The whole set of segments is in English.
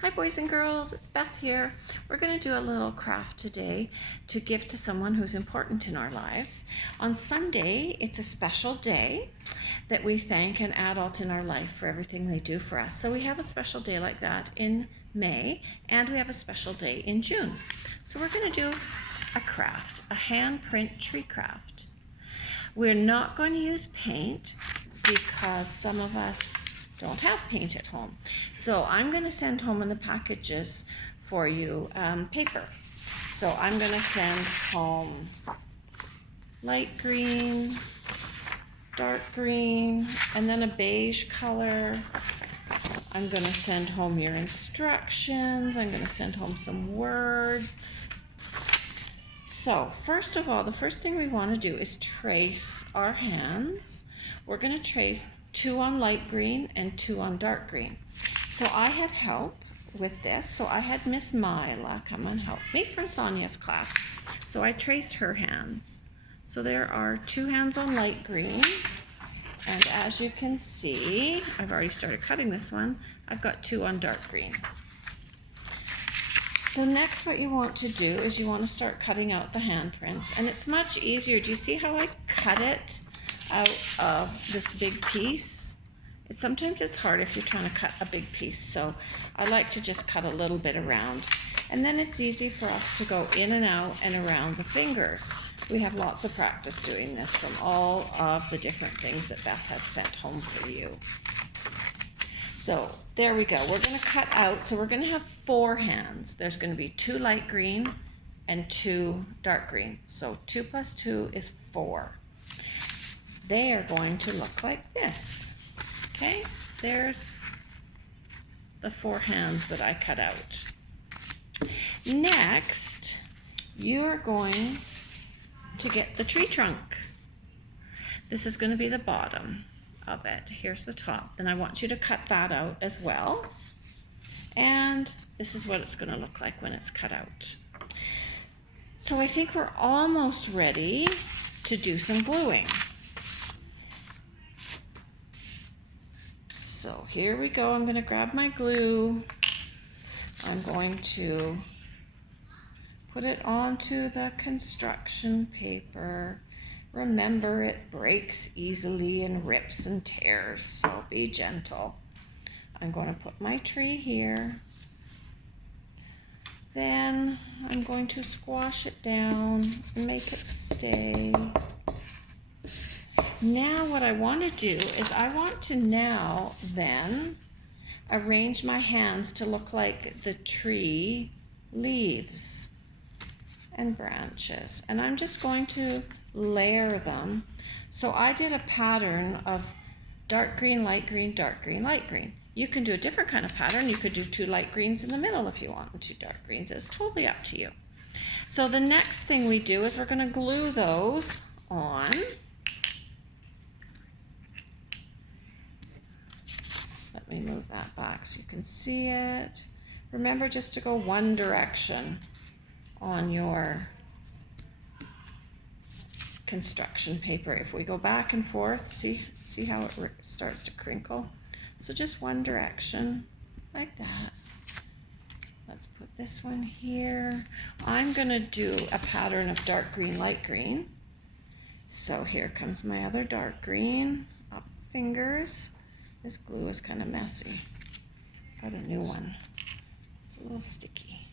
Hi boys and girls, it's Beth here. We're going to do a little craft today to give to someone who's important in our lives. On Sunday, it's a special day that we thank an adult in our life for everything they do for us. So we have a special day like that in May, and we have a special day in June. So we're going to do a craft, a handprint tree craft. We're not going to use paint because some of us don't have paint at home. So I'm going to send home in the packages for you paper. So I'm going to send home light green, dark green, and then a beige color. I'm going to send home your instructions. I'm going to send home some words. So first of all, the first thing we want to do is trace our hands. We're going to trace 2 on light green and 2 on dark green. So I had help with this. So I had Miss Mila come and help me from Sonia's class. So I traced her hands. So there are 2 hands on light green. And as you can see, I've already started cutting this one. I've got 2 on dark green. So next what you want to do is you want to start cutting out the handprints. And it's much easier. Do you see how I cut it out of this big piece? Sometimes it's hard if you're trying to cut a big piece. So I like to just cut a little bit around. And then it's easy for us to go in and out and around the fingers. We have lots of practice doing this from all of the different things that Beth has sent home for you. So there we go. We're going to cut out. So we're going to have 4 hands. There's going to be 2 light green and 2 dark green. So 2 plus 2 is 4. They are going to look like this. Okay, there's the 4 hands that I cut out. Next, you're going to get the tree trunk. This is going to be the bottom of it. Here's the top. Then I want you to cut that out as well. And this is what it's going to look like when it's cut out. So I think we're almost ready to do some gluing. So here we go. I'm going to grab my glue. I'm going to put it onto the construction paper. Remember, it breaks easily and rips and tears, so be gentle. I'm going to put my tree here. Then I'm going to squash it down and make it stay. Now what I want to do is I want to now then arrange my hands to look like the tree leaves and branches. And I'm just going to layer them. So I did a pattern of dark green, light green, dark green, light green. You can do a different kind of pattern. You could do 2 light greens in the middle if you want, and 2 dark greens. It's totally up to you. So the next thing we do is we're going to glue those on. Let me move that back so you can see it. Remember just to go one direction on your construction paper. If we go back and forth, see how it starts to crinkle? So just one direction, like that. Let's put this one here. I'm going to do a pattern of dark green, light green. So here comes my other dark green, up the fingers. This glue is kind of messy. Got a new one. It's a little sticky.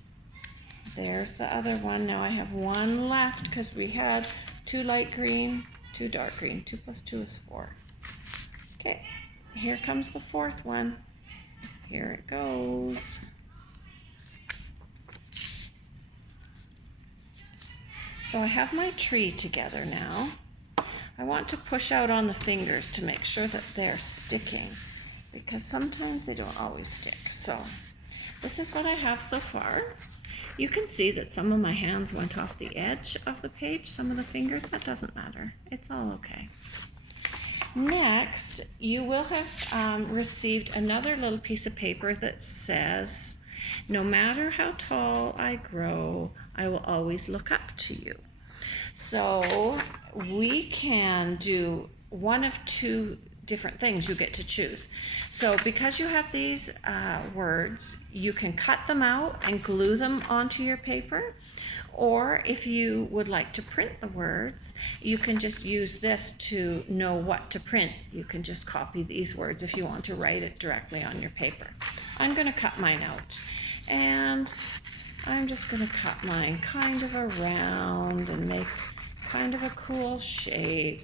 There's the other one. Now I have 1 left because we had 2 light green, 2 dark green. 2 plus 2 is 4. Okay, here comes the 4th one. Here it goes. So I have my tree together now. I want to push out on the fingers to make sure that they're sticking, because sometimes they don't always stick. So this is what I have so far. You can see that some of my hands went off the edge of the page, some of the fingers. That doesn't matter. It's all okay. Next, you will have received another little piece of paper that says, "No matter how tall I grow, I will always look up to you." So we can do one of 2 different things you get to choose. So because you have these words, you can cut them out and glue them onto your paper. Or if you would like to print the words, you can just use this to know what to print. You can just copy these words if you want to write it directly on your paper. I'm going to cut mine out. And I'm just going to cut mine kind of around and make kind of a cool shape.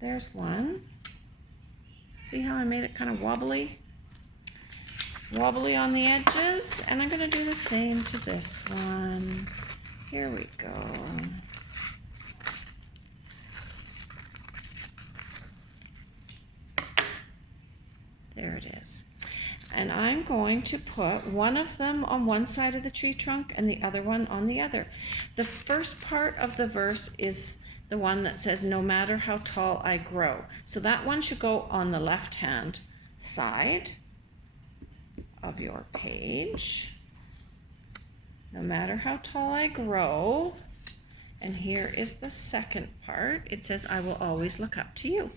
There's one. See how I made it kind of wobbly? Wobbly on the edges. And I'm going to do the same to this one. Here we go. There it is. And I'm going to put one of them on one side of the tree trunk and the other one on the other. The first part of the verse is the one that says, no matter how tall I grow. So that one should go on the left-hand side of your page. No matter how tall I grow. And here is the second part. It says, I will always look up to you.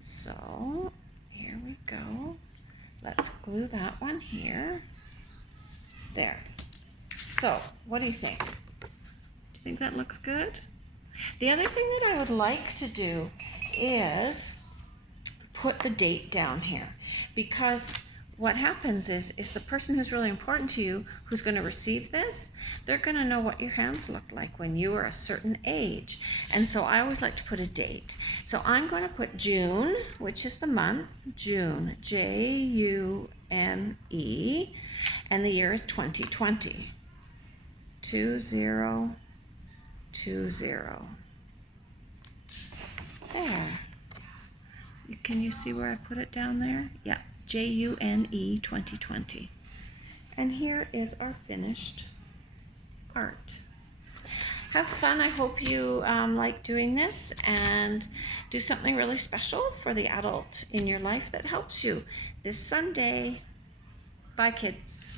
So here we go. Let's glue that one here. There. So, what do you think? Do you think that looks good? The other thing that I would like to do is put the date down here, because what happens is the person who's really important to you, who's going to receive this, they're going to know what your hands looked like when you were a certain age. And so I always like to put a date. So I'm going to put June, which is the month, June, June, and the year is 2020. 2020. There. Can you see where I put it down there? Yeah. June 2020. And here is our finished art. Have fun. I hope you like doing this, and do something really special for the adult in your life that helps you this Sunday. Bye, kids.